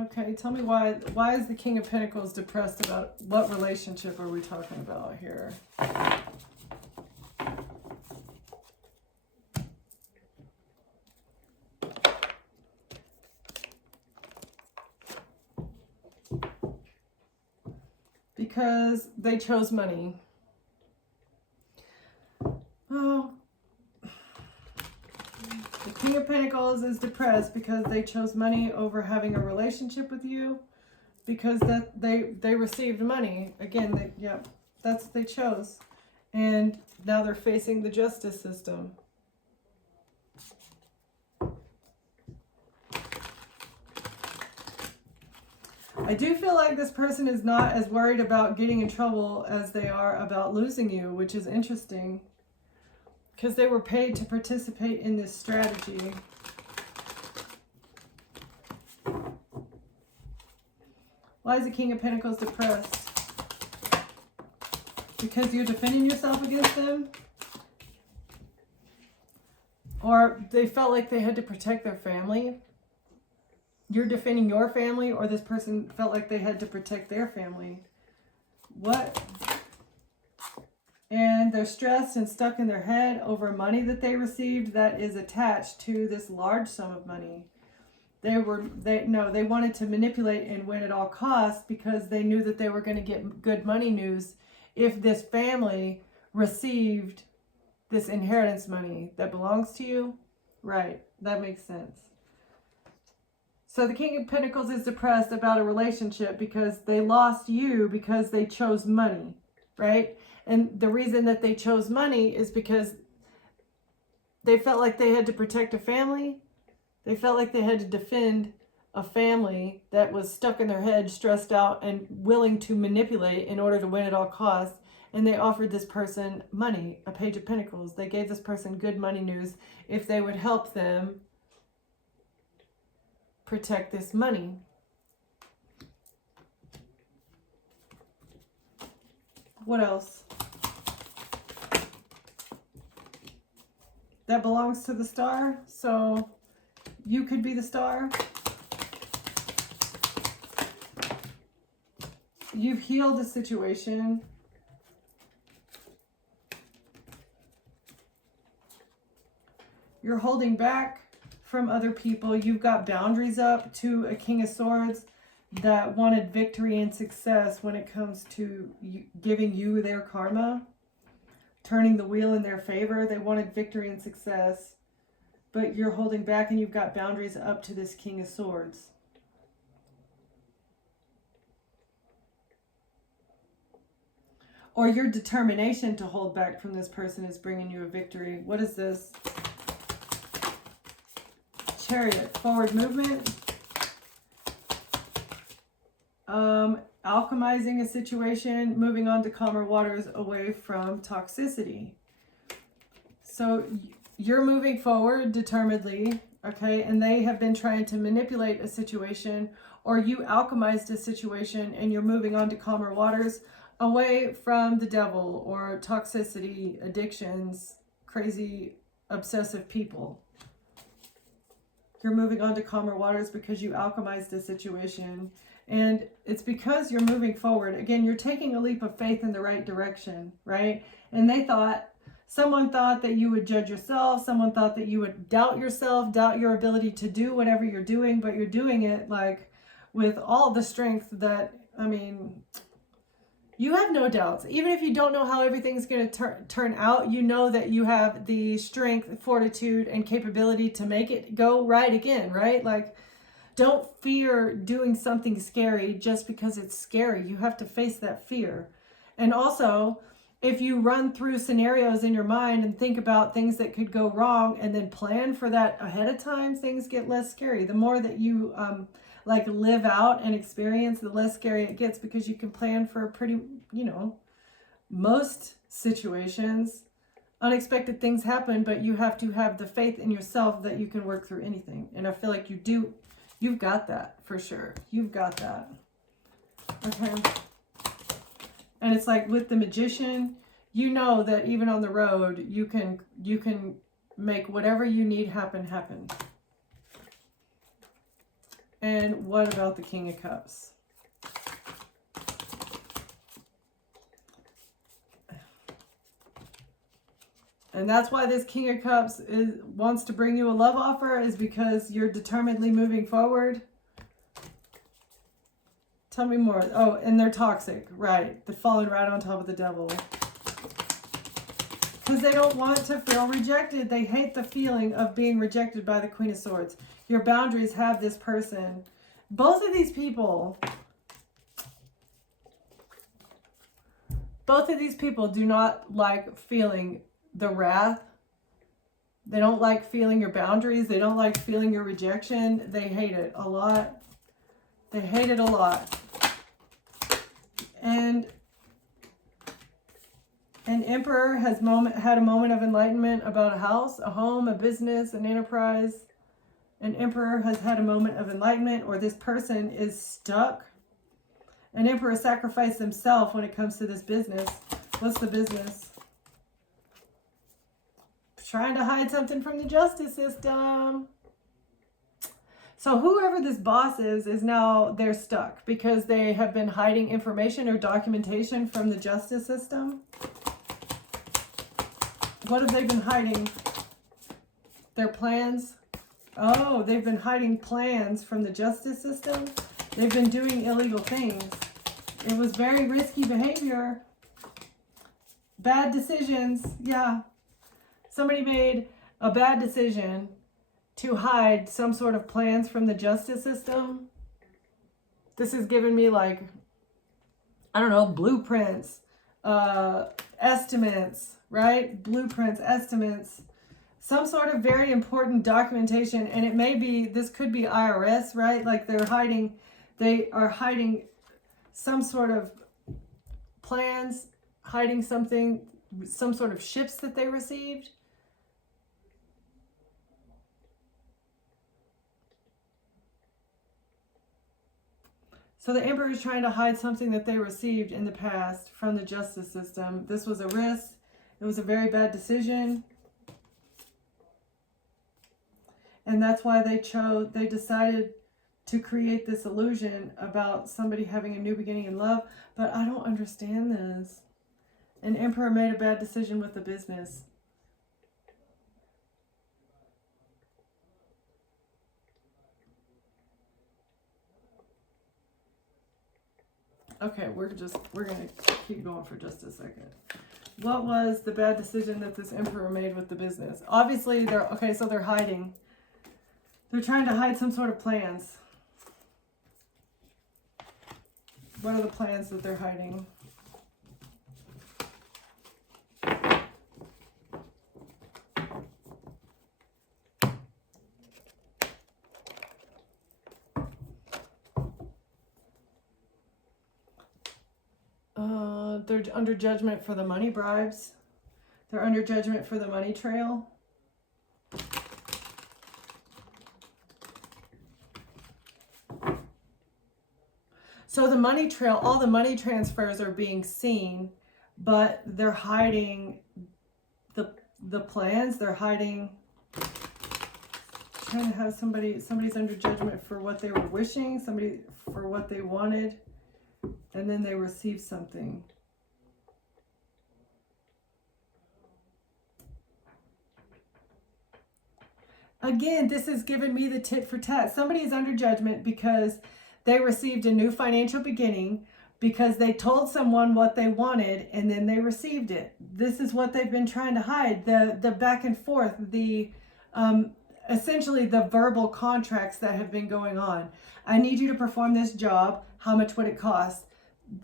Okay, tell me why is the King of Pentacles depressed about, what relationship are we talking about here? Because they chose money. Oh, the King of Pentacles is depressed because they chose money over having a relationship with you, because that they received money. Again, that's what they chose. And now they're facing the justice system. I do feel like this person is not as worried about getting in trouble as they are about losing you, which is interesting. Because they were paid to participate in this strategy. Why is the King of Pentacles depressed? Because you're defending yourself against them? Or they felt like they had to protect their family? You're defending your family, or this person felt like they had to protect their family? What? And they're stressed and stuck in their head over money that they received that is attached to this large sum of money. They wanted to manipulate and win at all costs because they knew that they were going to get good money news if this family received this inheritance money that belongs to you. Right, that makes sense. So the King of Pentacles is depressed about a relationship because they lost you because they chose money, right? And the reason that they chose money is because they felt like they had to protect a family. They felt like they had to defend a family that was stuck in their head, stressed out, and willing to manipulate in order to win at all costs. And they offered this person money, a Page of Pentacles. They gave this person good money news if they would help them protect this money. What else? That belongs to the Star, so you could be the Star. You've healed the situation. You're holding back from other people. You've got boundaries up to a King of Swords that wanted victory and success when it comes to giving you their karma, turning the wheel in their favor. They wanted victory and success, but you're holding back and you've got boundaries up to this King of Swords. Or your determination to hold back from this person is bringing you a victory. What is this? Chariot, forward movement. Alchemizing a situation, moving on to calmer waters, away from toxicity. So you're moving forward determinedly, okay? And they have been trying to manipulate a situation, or you alchemized a situation and you're moving on to calmer waters, away from the devil or toxicity, addictions, crazy, obsessive people. You're moving on to calmer waters because you alchemized a situation. And it's because you're moving forward. Again, you're taking a leap of faith in the right direction, right? And someone thought that you would judge yourself. Someone thought that you would doubt yourself, doubt your ability to do whatever you're doing, but you're doing it like with all the strength that, I mean, You have no doubts. Even if you don't know how everything's going to turn out, you know that you have the strength, fortitude, and capability to make it go right again, right? Like, don't fear doing something scary just because it's scary. You have to face that fear. And also, if you run through scenarios in your mind and think about things that could go wrong and then plan for that ahead of time, things get less scary. The more that you like live out and experience, the less scary it gets, because you can plan for a pretty, most situations. Unexpected things happen, but you have to have the faith in yourself that you can work through anything. And I feel like you do. You've got that for sure. You've got that. Okay. And it's like with the Magician, you know that even on the road, you can make whatever you need happen. And what about the King of Cups? And that's why this King of Cups wants to bring you a love offer, is because you're determinedly moving forward. Tell me more. Oh, and they're toxic, right? They're falling right on top of the devil. Because they don't want to feel rejected. They hate the feeling of being rejected by the Queen of Swords. Your boundaries have this person. Both of these people do not like feeling the wrath. They don't like feeling your boundaries. They don't like feeling your rejection. They hate it a lot. They hate it a lot. And an Emperor has had a moment of enlightenment about a house, a home, a business, an enterprise. An Emperor has had a moment of enlightenment, or this person is stuck. An Emperor sacrificed himself when it comes to this business. What's the business? Trying to hide something from the justice system. So whoever this boss is now, they're stuck because they have been hiding information or documentation from the justice system. What have they been hiding? Their plans. Oh, they've been hiding plans from the justice system. They've been doing illegal things. It was very risky behavior. Bad decisions. Yeah. Somebody made a bad decision to hide some sort of plans from the justice system. This has given me, like, I don't know, blueprints, estimates, right? Blueprints, estimates, some sort of very important documentation. And it may be, this could be IRS, right? Like they are hiding some sort of plans, hiding something, some sort of ships that they received. So the Emperor is trying to hide something that they received in the past from the justice system. This was a risk. It was a very bad decision. And that's why they decided to create this illusion about somebody having a new beginning in love. But I don't understand this. An Emperor made a bad decision with the business. Okay, we're gonna keep going for just a second. What was the bad decision that this Emperor made with the business? Obviously, they're hiding. They're trying to hide some sort of plans. What are the plans that they're hiding? They're under judgment for the money bribes. They're under judgment for the money trail. So the money trail, all the money transfers are being seen, but they're hiding the plans. They're hiding, trying to have somebody's under judgment for what they were wishing, somebody for what they wanted, and then they received something. Again, this has given me the tit for tat. Somebody is under judgment because they received a new financial beginning, because they told someone what they wanted and then they received it. This is what they've been trying to hide. The back and forth, the essentially the verbal contracts that have been going on. I need you to perform this job. How much would it cost?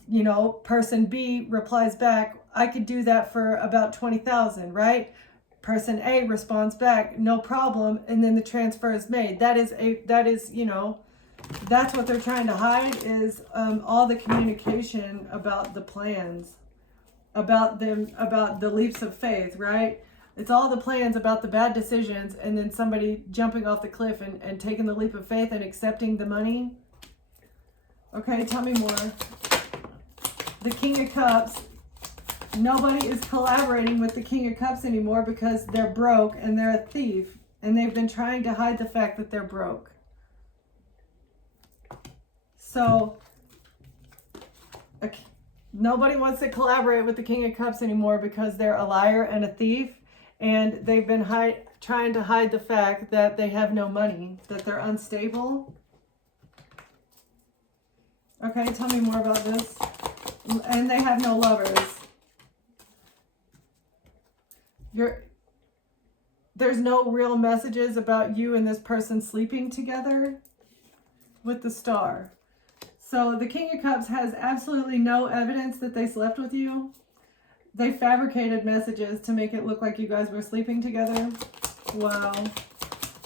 You know, person B replies back, I could do that for about 20,000, right? Person A responds back, no problem, and then the transfer is made. That is, you know, that's what they're trying to hide, is all the communication about the plans, about them, about the leaps of faith, right? It's all the plans about the bad decisions, and then somebody jumping off the cliff and taking the leap of faith and accepting the money. Okay, tell me more. The King of Cups. Nobody is collaborating with the King of Cups anymore because they're broke and they're a thief. And they've been trying to hide the fact that they're broke. So, nobody wants to collaborate with the King of Cups anymore because they're a liar and a thief. And they've been trying to hide the fact that they have no money, that they're unstable. Okay, tell me more about this. And they have no lovers. There's no real messages about you and this person sleeping together with the Star. So the King of Cups has absolutely no evidence that they slept with you. They fabricated messages to make it look like you guys were sleeping together. Wow.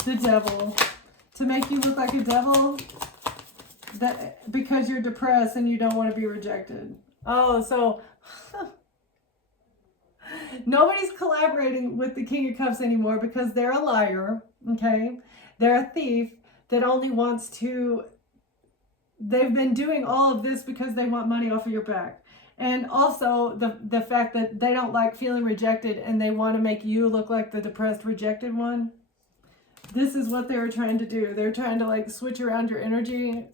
The Devil. To make you look like a devil, that because you're depressed and you don't want to be rejected. Oh, so nobody's collaborating with the King of Cups anymore because they're a liar, okay? They're a thief that only wants to... They've been doing all of this because they want money off of your back. And also the fact that they don't like feeling rejected and they want to make you look like the depressed, rejected one. This is what they were trying to do. They're trying to like switch around your energy,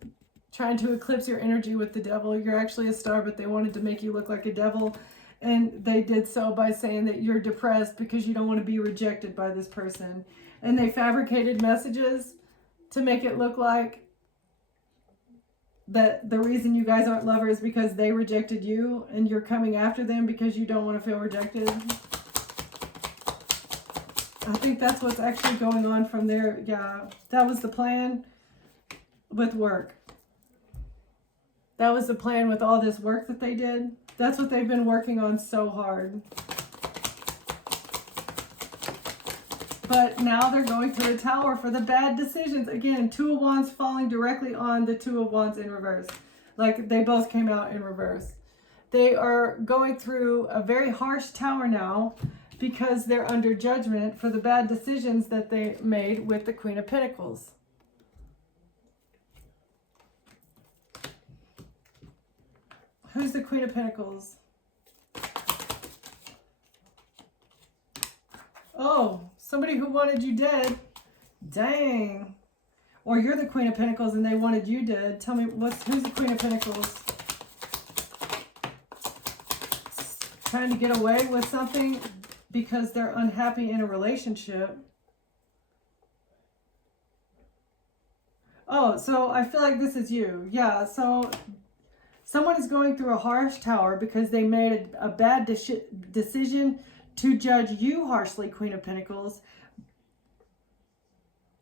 trying to eclipse your energy with the devil. You're actually a star, but they wanted to make you look like a devil. And they did so by saying that you're depressed because you don't want to be rejected by this person. And they fabricated messages to make it look like that the reason you guys aren't lovers is because they rejected you and you're coming after them because you don't want to feel rejected. I think that's what's actually going on from there. Yeah, that was the plan with work. That was the plan with all this work that they did. That's what they've been working on so hard. But now they're going to the Tower for the bad decisions. Again, Two of Wands falling directly on the Two of Wands in reverse. Like they both came out in reverse. They are going through a very harsh Tower now because they're under judgment for the bad decisions that they made with the Queen of Pentacles. Who's the Queen of Pentacles? Oh, somebody who wanted you dead. Dang. Or you're the Queen of Pentacles and they wanted you dead. Tell me, who's the Queen of Pentacles? Trying to get away with something because they're unhappy in a relationship. Oh, so I feel like this is you. Yeah, so someone is going through a harsh Tower because they made a bad decision to judge you harshly, Queen of Pentacles.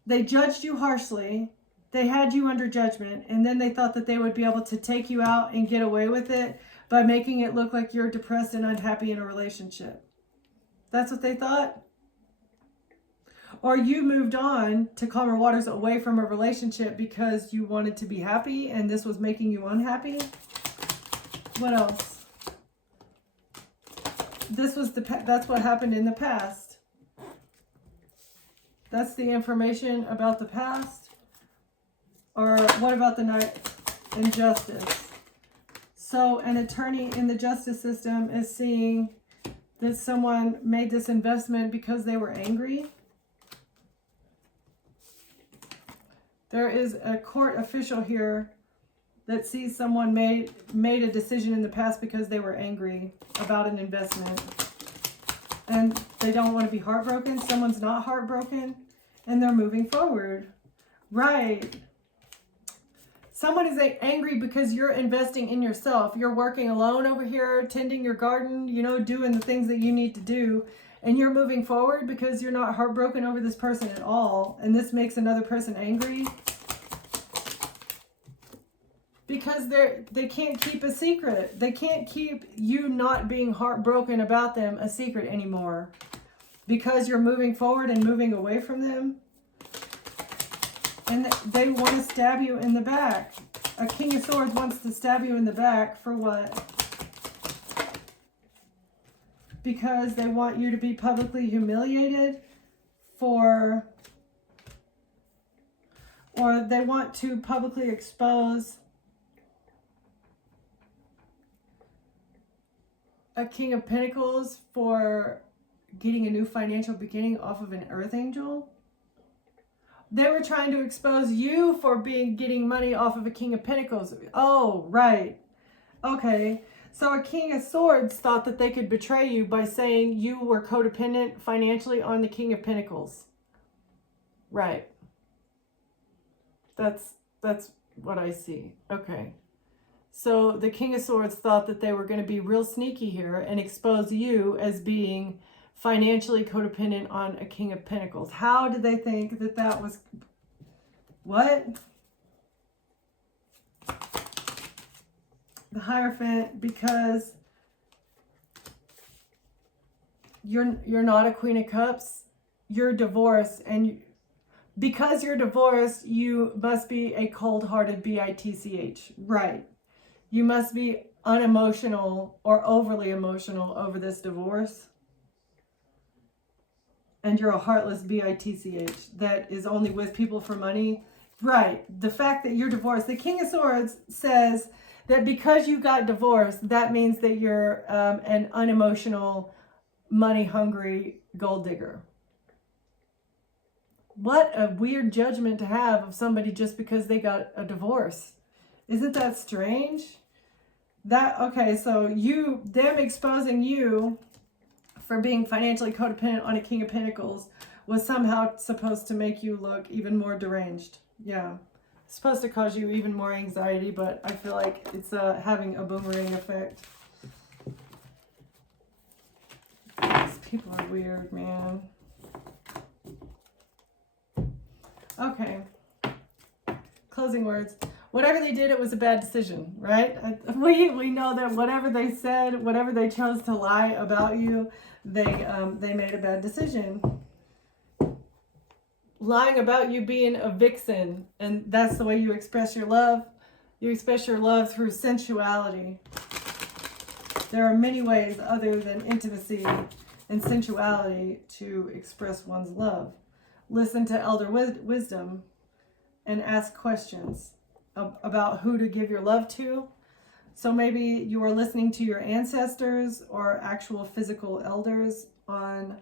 They judged you harshly. They had you under judgment. And then they thought that they would be able to take you out and get away with it by making it look like you're depressed and unhappy in a relationship. That's what they thought. Or you moved on to calmer waters away from a relationship because you wanted to be happy and this was making you unhappy. What else? That's what happened in the past. That's the information about the past. Or what about the Knight in Justice? So an attorney in the justice system is seeing that someone made this investment because they were angry. There is a court official here that sees someone made a decision in the past because they were angry about an investment. And they don't want to be heartbroken. Someone's not heartbroken and they're moving forward. Right. Someone is angry because you're investing in yourself. You're working alone over here, tending your garden, you know, doing the things that you need to do. And you're moving forward because you're not heartbroken over this person at all. And this makes another person angry. Because they can't keep a secret. They can't keep you not being heartbroken about them a secret anymore. Because you're moving forward and moving away from them. And they want to stab you in the back. A King of Swords wants to stab you in the back for what? Because they want you to be publicly humiliated or they want to publicly expose a King of Pentacles for getting a new financial beginning off of an Earth Angel. They were trying to expose you for getting money off of a King of Pentacles. Oh, right. Okay. So a King of Swords thought that they could betray you by saying you were codependent financially on the King of Pentacles. Right. That's what I see. Okay. So the King of Swords thought that they were going to be real sneaky here and expose you as being financially codependent on a King of Pentacles. How did they think that that was... What? The Hierophant, because you're not a Queen of Cups. You're divorced, and because you're divorced, you must be a cold-hearted bitch. Right. You must be unemotional or overly emotional over this divorce. And you're a heartless bitch that is only with people for money. Right. The fact that you're divorced. The King of Swords says that because you got divorced, that means that you're an unemotional, money-hungry gold digger. What a weird judgment to have of somebody just because they got a divorce. Isn't that strange? Okay, so them exposing you for being financially codependent on a King of Pentacles was somehow supposed to make you look even more deranged. Yeah. It's supposed to cause you even more anxiety, but I feel like it's having a boomerang effect. These people are weird, man. Okay. Closing words. Whatever they did, it was a bad decision, right? We know that whatever they said, whatever they chose to lie about you, they made a bad decision. Lying about you being a vixen, and that's the way you express your love. You express your love through sensuality. There are many ways other than intimacy and sensuality to express one's love. Listen to elder wisdom and ask questions about who to give your love to. So maybe you are listening to your ancestors or actual physical elders on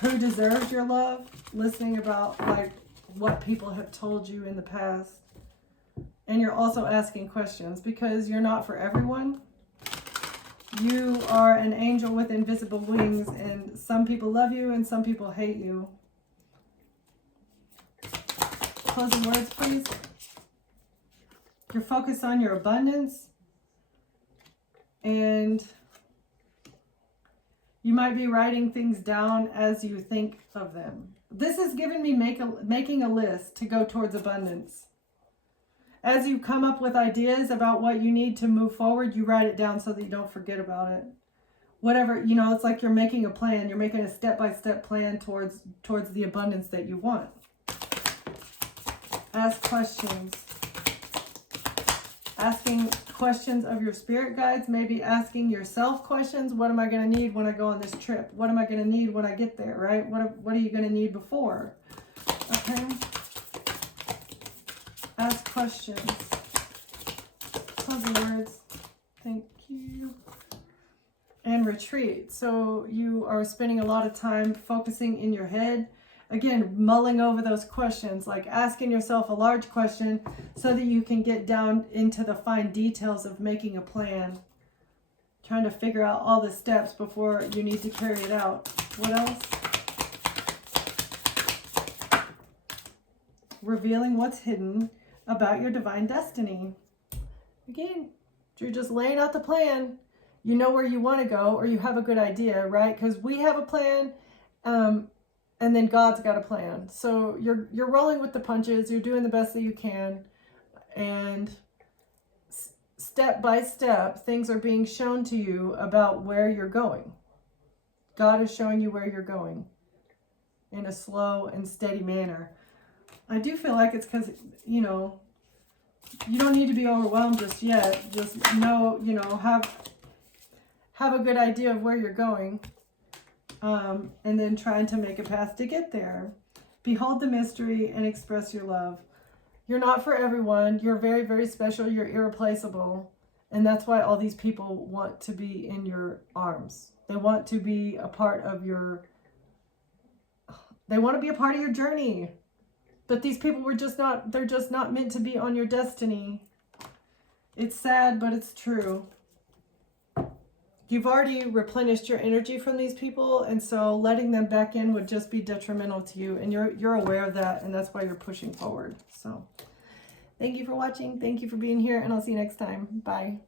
who deserves your love, listening about like what people have told you in the past. And you're also asking questions because you're not for everyone. You are an angel with invisible wings, and some people love you and some people hate you. Closing words, please. You're focused on your abundance, and you might be writing things down as you think of them. This is giving me making a list to go towards abundance. As you come up with ideas about what you need to move forward, you write it down so that you don't forget about it. Whatever, you know, it's like you're making a plan. You're making a step-by-step plan towards the abundance that you want. Ask questions. Asking questions of your spirit guides, maybe asking yourself questions. What am I going to need when I go on this trip? What am I going to need when I get there, right? What are you going to need before? Okay. Ask questions. Closing words. Thank you. And retreat. So you are spending a lot of time focusing in your head. Again, mulling over those questions, like asking yourself a large question so that you can get down into the fine details of making a plan. Trying to figure out all the steps before you need to carry it out. What else? Revealing what's hidden. about your divine destiny. Again, you're just laying out the plan. You know where you want to go, or you have a good idea, right? Because we have a plan, and then God's got a plan. So you're rolling with the punches. You're doing the best that you can, and step by step, things are being shown to you about where you're going. God is showing you where you're going in a slow and steady manner. I do feel like it's because, you know, you don't need to be overwhelmed just yet. Just know, you know, have a good idea of where you're going, and then trying to make a path to get there. Behold the mystery and express your love. You're not for everyone. You're very, very special. You're irreplaceable. And that's why all these people want to be in your arms. They want to be a part of your, they want to be a part of your journey. But these people were just not, they're just not meant to be on your destiny. It's sad, but it's true. You've already replenished your energy from these people, and so letting them back in would just be detrimental to you, and you're aware of that, and that's why you're pushing forward. So thank you for watching. Thank you for being here, and I'll see you next time. Bye.